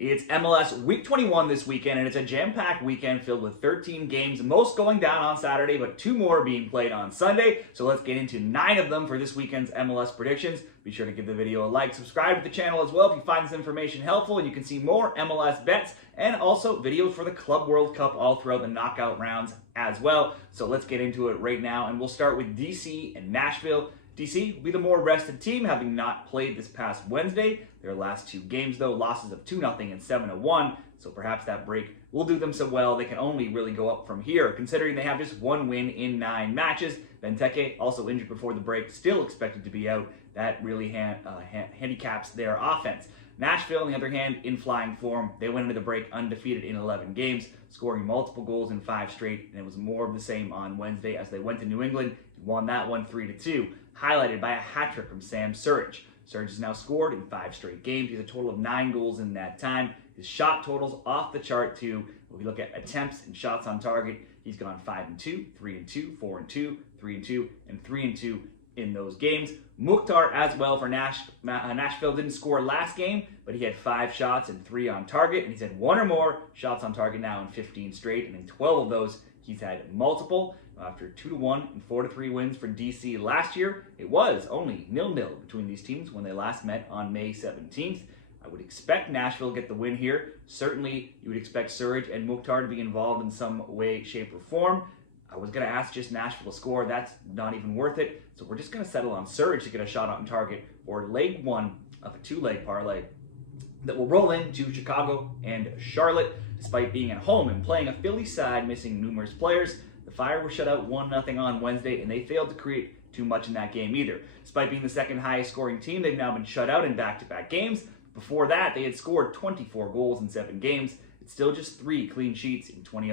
It's MLS Week 21 this weekend, and it's a jam-packed weekend filled with 13 games, most going down on Saturday, but 2 more being played on Sunday. So let's get into 9 of them for this weekend's MLS predictions. Be sure to give the video a like, subscribe to the channel as well if you find this information helpful, and you can see more MLS bets and also videos for the Club World Cup all throughout the knockout rounds as well. So let's get into it right now, and we'll start with DC and Nashville. DC will be the more rested team, having not played this past Wednesday. Their last 2 games, though, losses of 2-0 and 7-1, so perhaps that break will do them so well they can only really go up from here, considering they have just 1 win in 9 matches. Benteke, also injured before the break, still expected to be out. That really handicaps their offense. Nashville, on the other hand, in flying form. They went into the break undefeated in 11 games, scoring multiple goals in 5 straight, and it was more of the same on Wednesday as they went to New England and won that one 3-2, highlighted by a hat-trick from Sam Surridge. Surridge has now scored in 5 straight games. He has a total of 9 goals in that time. His shot total's off the chart too. If we look at attempts and shots on target, he's gone 5-2, 3-2, 4-2, 3-2, and 3-2 in those games. Mukhtar as well for Nashville didn't score last game, but he had 5 shots and 3 on target, and he's had 1 or more shots on target now in 15 straight, and in 12 of those, he's had multiple. After 2-1 and 4-3 wins for DC last year, it was only 0-0 between these teams when they last met on May 17th. I would expect Nashville to get the win here. Certainly, you would expect Surridge and Mukhtar to be involved in some way, shape, or form. I was going to ask just Nashville to score. That's not even worth it. So we're just going to settle on Surridge to get a shot on target for leg 1 of a 2-leg parlay that will roll into Chicago and Charlotte. Despite being at home and playing a Philly side missing numerous players, the Fire were shut out 1-0 on Wednesday, and they failed to create too much in that game either. Despite being the second highest scoring team, they've now been shut out in back-to-back games. Before that, they had scored 24 goals in 7 games. It's still just 3 clean sheets in 20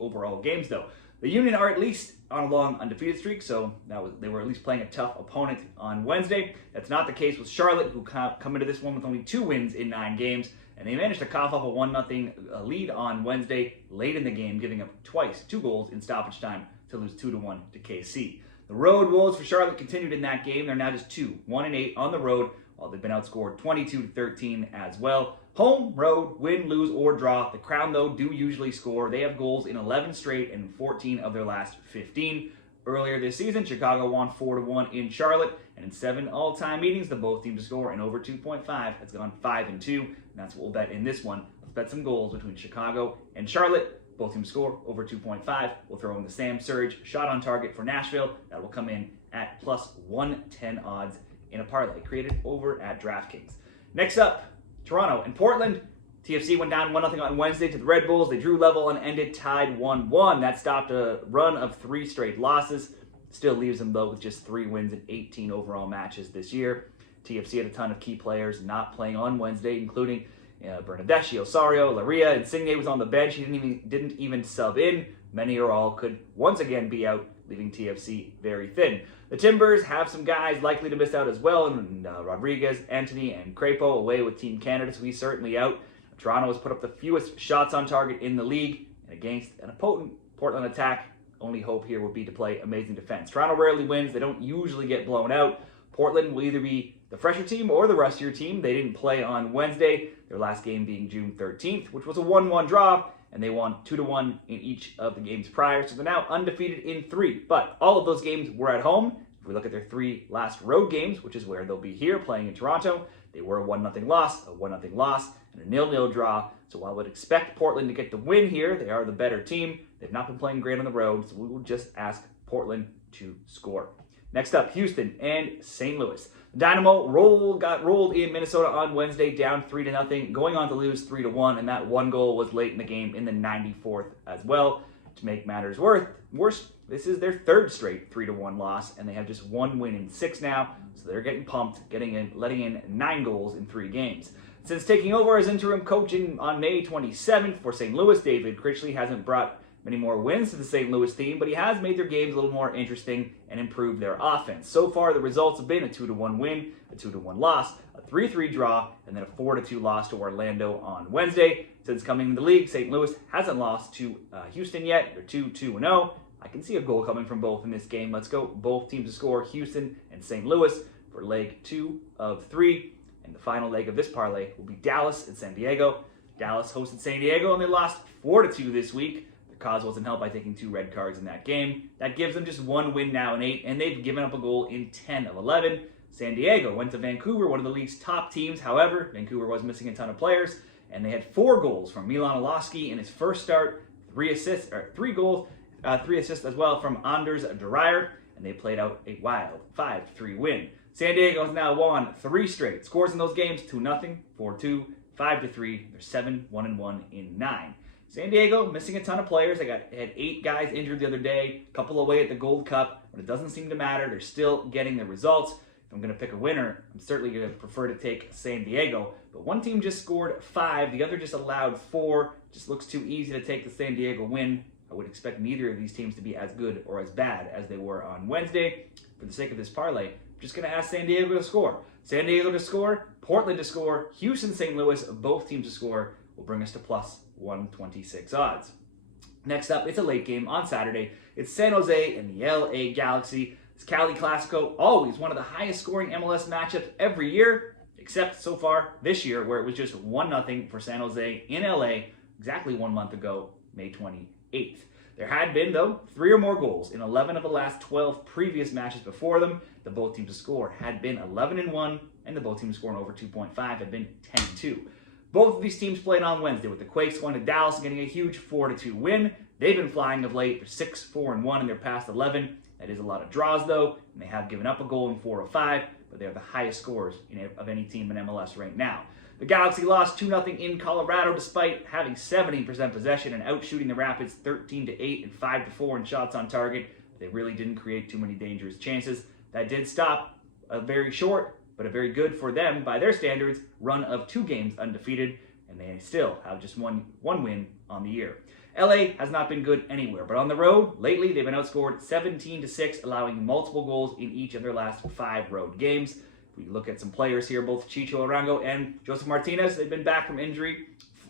overall games, though. The Union are at least on a long undefeated streak, so they were at least playing a tough opponent on Wednesday. That's not the case with Charlotte, who come into this one with only 2 wins in 9 games, and they managed to cough up a 1-0 lead on Wednesday late in the game, giving up 2 goals in stoppage time to lose 2-1 to KC. The road woes for Charlotte continued in that game. They're now just 1-8 on the road, while they've been outscored 22-13 as well. Home, road, win, lose, or draw. The Crown, though, do usually score. They have goals in 11 straight and 14 of their last 15. Earlier this season, Chicago won 4-1 in Charlotte, and in 7 all-time meetings, the both teams to score in over 2.5 has gone 5-2, and that's what we'll bet in this one. Let's bet some goals between Chicago and Charlotte. Both teams score over 2.5. We'll throw in the Sam Surridge shot on target for Nashville. That will come in at plus 110 odds in a parlay created over at DraftKings. Next up, Toronto and Portland. TFC went down 1-0 on Wednesday to the Red Bulls. They drew level and ended tied 1-1. That stopped a run of 3 straight losses. Still leaves them, though, with just 3 wins in 18 overall matches this year. TFC had a ton of key players not playing on Wednesday, including Bernadeschi, Osario, Laria. Insigne was on the bench. He didn't even sub in. Many or all could once again be out, leaving TFC very thin. The Timbers have some guys likely to miss out as well, and Rodriguez, Anthony, and Crepo away with Team Canada, so he's certainly out. Toronto has put up the fewest shots on target in the league, and against an potent Portland attack, only hope here would be to play amazing defense. Toronto rarely wins. They don't usually get blown out. Portland will either be the fresher team or the rustier team. They didn't play on Wednesday, their last game being June 13th, which was a 1-1 draw, and they won 2-1 in each of the games prior, so they're now undefeated in 3. But all of those games were at home. If we look at their 3 last road games, which is where they'll be here playing in Toronto, they were a 1-0 loss, a 1-0 loss, and a 0-0 draw. So while I would expect Portland to get the win here, they are the better team. They've not been playing great on the road, so we will just ask Portland to score. Next up, Houston and St. Louis. The Dynamo got rolled in Minnesota on Wednesday, down 3-0, going on to lose 3-1, and that 1 goal was late in the game in the 94th as well. To make matters worse, this is their 3rd straight 3-1 loss, and they have just 1 win in 6 now, so they're getting pumped, letting in 9 goals in 3 games. Since taking over as interim coach on May 27th for St. Louis, David Critchley hasn't brought many more wins to the St. Louis team, but he has made their games a little more interesting and improved their offense. So far, the results have been a 2-1 win, a 2-1 loss, a 3-3 draw, and then a 4-2 loss to Orlando on Wednesday. Since coming into the league, St. Louis hasn't lost to Houston yet. They're 2-2-0. I can see a goal coming from both in this game. Let's go. Both teams to score, Houston and St. Louis, for leg 2 of 3. And the final leg of this parlay will be Dallas and San Diego. Dallas hosted San Diego and they lost 4-2 this week. The cause wasn't helped by taking 2 red cards in that game. That gives them just 1 win now in 8, and they've given up a goal in 10 of 11. San Diego went to Vancouver, one of the league's top teams. However, Vancouver was missing a ton of players, and they had 4 goals from Milan Olowski in his first start, 3 assists as well from Anders Dreyer, and they played out a wild 5-3 win. San Diego has now won 3 straight. Scores in those games: 2-0, 4-2, 5-3. They're 7-1-1 in 9. San Diego missing a ton of players. They had 8 guys injured the other day, a couple away at the Gold Cup, but it doesn't seem to matter. They're still getting the results. If I'm going to pick a winner, I'm certainly going to prefer to take San Diego. But one team just scored 5, the other just allowed 4. Just looks too easy to take the San Diego win. I would expect neither of these teams to be as good or as bad as they were on Wednesday. For the sake of this parlay, I'm just going to ask San Diego to score. San Diego to score, Portland to score, Houston, St. Louis, both teams to score will bring us to plus 126 odds. Next up, it's a late game on Saturday. It's San Jose and the LA Galaxy. This Cali Clasico, always one of the highest scoring MLS matchups every year, except so far this year, where it was just 1-0 for San Jose in LA exactly 1 month ago, May 28th. There had been, though, 3 or more goals in 11 of the last 12 previous matches before them. The both teams to score had been 11-1, and the both teams scoring over 2.5 had been 10-2. Both of these teams played on Wednesday, with the Quakes going to Dallas and getting a huge 4-2 win. They've been flying of late. They're 6-4-1 in their past 11. That is a lot of draws, though, and they have given up a goal in 4 of 5, but they're the highest scorers of any team in MLS right now. The Galaxy lost 2-0 in Colorado despite having 70% possession and outshooting the Rapids 13-8 and 5-4 in shots on target. They really didn't create too many dangerous chances. That did stop a very short, but a very good for them, by their standards, run of 2 games undefeated, and they still have just one win on the year. LA has not been good anywhere, but on the road, lately they've been outscored 17-6, allowing multiple goals in each of their last 5 road games. If we look at some players here, both Chicho Arango and Joseph Martinez, they've been back from injury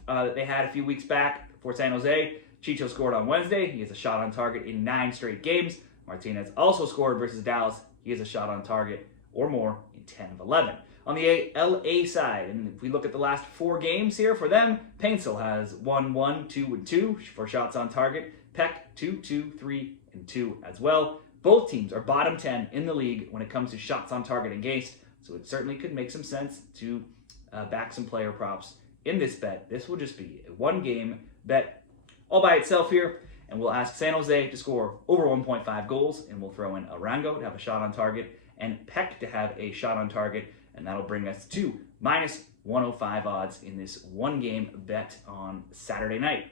that they had a few weeks back for San Jose. Chicho scored on Wednesday. He has a shot on target in 9 straight games. Martinez also scored versus Dallas. He has a shot on target or more in 10 of 11. On the LA side, and if we look at the last 4 games here for them, Paintsel has 1-1, 2-2 for shots on target. Peck 2-2, 3-2 as well. Both teams are bottom 10 in the league when it comes to shots on target against, so it certainly could make some sense to back some player props in this bet. This will just be a 1-game bet all by itself here, and we'll ask San Jose to score over 1.5 goals, and we'll throw in Arango to have a shot on target and Peck to have a shot on target, and that'll bring us to minus 105 odds in this 1-game bet on Saturday night.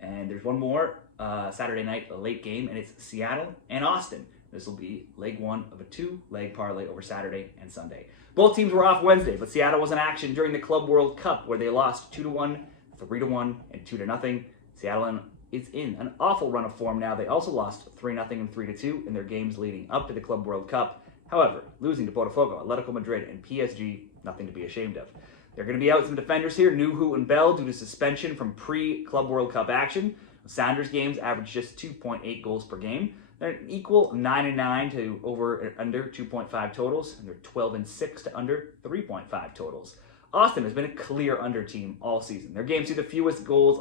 And there's one more Saturday night, a late game, and it's Seattle and Austin. This will be leg 1 of a 2-leg parlay over Saturday and Sunday. Both teams were off Wednesday, but Seattle was in action during the Club World Cup, where they lost 2-1, 3-1, and 2-0. Seattle is in an awful run of form now. They also lost 3-0 and 3-2 in their games leading up to the Club World Cup. However, losing to Botafogo, Atletico Madrid, and PSG, nothing to be ashamed of. They're going to be out some defenders here, Nuhu and Bell, due to suspension from pre-Club World Cup action. Sounders games average just 2.8 goals per game. They're equal 9-9 to over under 2.5 totals, and they're 12-6 to under 3.5 totals. Austin has been a clear under team all season. Their games see the fewest goals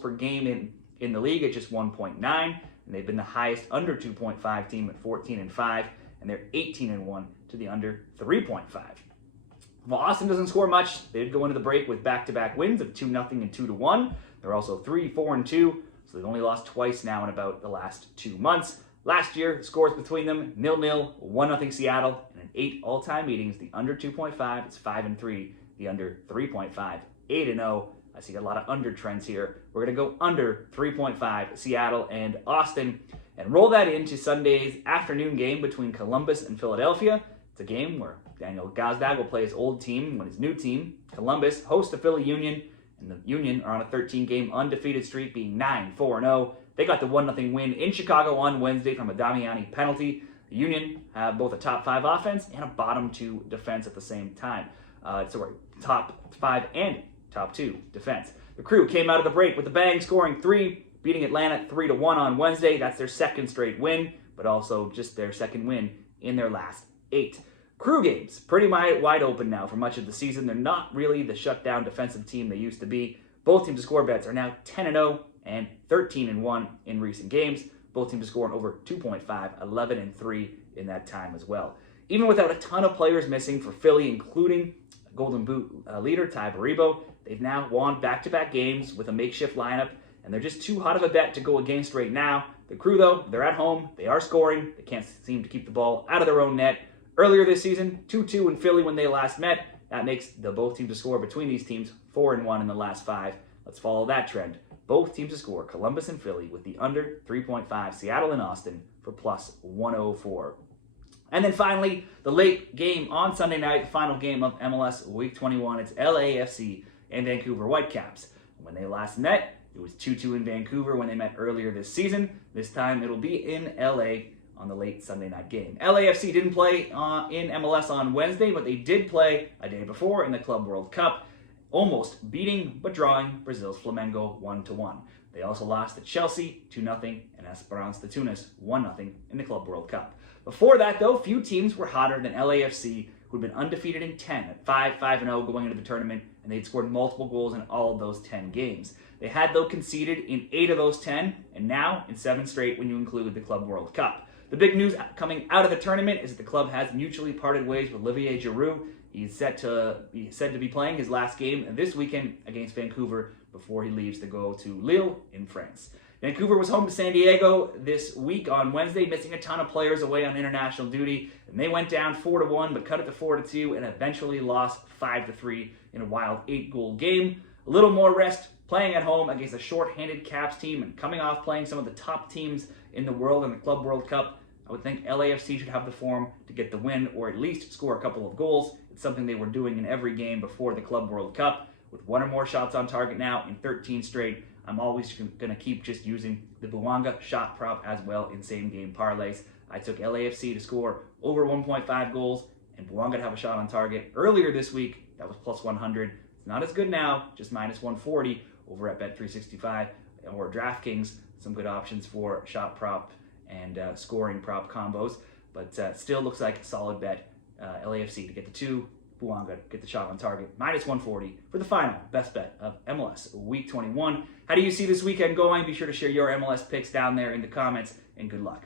per game in the league at just 1.9, and they've been the highest under 2.5 team at 14-5, and they're 18-1 to the under 3.5. While Austin doesn't score much, they did go into the break with back-to-back wins of 2-0 and 2-1. They're also 3-4-2, so they've only lost twice now in about the last 2 months. Last year, scores between them, 0-0, 1-0 Seattle, and in 8 all-time meetings, the under 2.5 is 5-3, the under 3.5, 8-0. I see a lot of under trends here. We're going to go under 3.5 Seattle and Austin, and roll that into Sunday's afternoon game between Columbus and Philadelphia. It's a game where Daniel Gazdag will play his old team when his new team, Columbus, hosts the Philly Union, and the Union are on a 13-game undefeated streak, being 9-4-0. They got the 1-0 win in Chicago on Wednesday from a Damiani penalty. The Union have both a top 5 offense and a bottom 2 defense at the same time. Top 5 and top 2 defense. The Crew came out of the break with a bang, scoring 3, beating Atlanta 3-1 on Wednesday. That's their 2nd straight win, but also just their 2nd win in their last 8. Crew games, pretty wide open now for much of the season. They're not really the shutdown defensive team they used to be. Both teams to score bets are now 10-0 and 13-1 in recent games. Both teams to score over 2.5, 11-3 in that time as well. Even without a ton of players missing for Philly, including Golden Boot leader Ty Baribo, they've now won back-to-back games with a makeshift lineup, and they're just too hot of a bet to go against right now. The Crew, though, they're at home, they are scoring, they can't seem to keep the ball out of their own net. Earlier this season, 2-2 in Philly when they last met. That makes the both teams to score between these teams 4-1 in the last 5. Let's follow that trend. Both teams to score, Columbus and Philly, with the under 3.5, Seattle and Austin for plus 104. And then finally, the late game on Sunday night, the final game of MLS Week 21. It's LAFC and Vancouver Whitecaps. When they last met, it was 2-2 in Vancouver when they met earlier this season. This time it'll be in LA on the late Sunday night game. LAFC didn't play in MLS on Wednesday, but they did play a day before in the Club World Cup, almost beating but drawing Brazil's Flamengo 1-1. They also lost to Chelsea 2-0 and Esperance de Tunis 1-0 in the Club World Cup. Before that, though, few teams were hotter than LAFC, who'd been undefeated in 10 at 5-5-0 going into the tournament, and they'd scored multiple goals in all of those 10 games. They had, though, conceded in 8 of those 10, and now in 7 straight when you include the Club World Cup. The big news coming out of the tournament is that the club has mutually parted ways with Olivier Giroud. He's said to be playing his last game this weekend against Vancouver before he leaves to go to Lille in France. Vancouver was home to San Diego this week on Wednesday, missing a ton of players away on international duty, and they went down 4-1, but cut it to 4-2, and eventually lost 5-3 in a wild 8-goal game. A little more rest playing at home against a short-handed Caps team and coming off playing some of the top teams in the world in the Club World Cup. I would think LAFC should have the form to get the win or at least score a couple of goals. It's something they were doing in every game before the Club World Cup. With 1 or more shots on target now in 13 straight, I'm always going to keep just using the Bouanga shot prop as well in same-game parlays. I took LAFC to score over 1.5 goals and Bouanga to have a shot on target earlier this week. That was plus 100. It's not as good now, just minus 140 over at Bet365 or DraftKings. Some good options for shot prop and scoring prop combos, but still looks like a solid bet. LAFC to get the 2, Bouanga get the shot on target, minus 140 for the final best bet of MLS Week 21. How do you see this weekend going? Be sure to share your MLS picks down there in the comments, and good luck.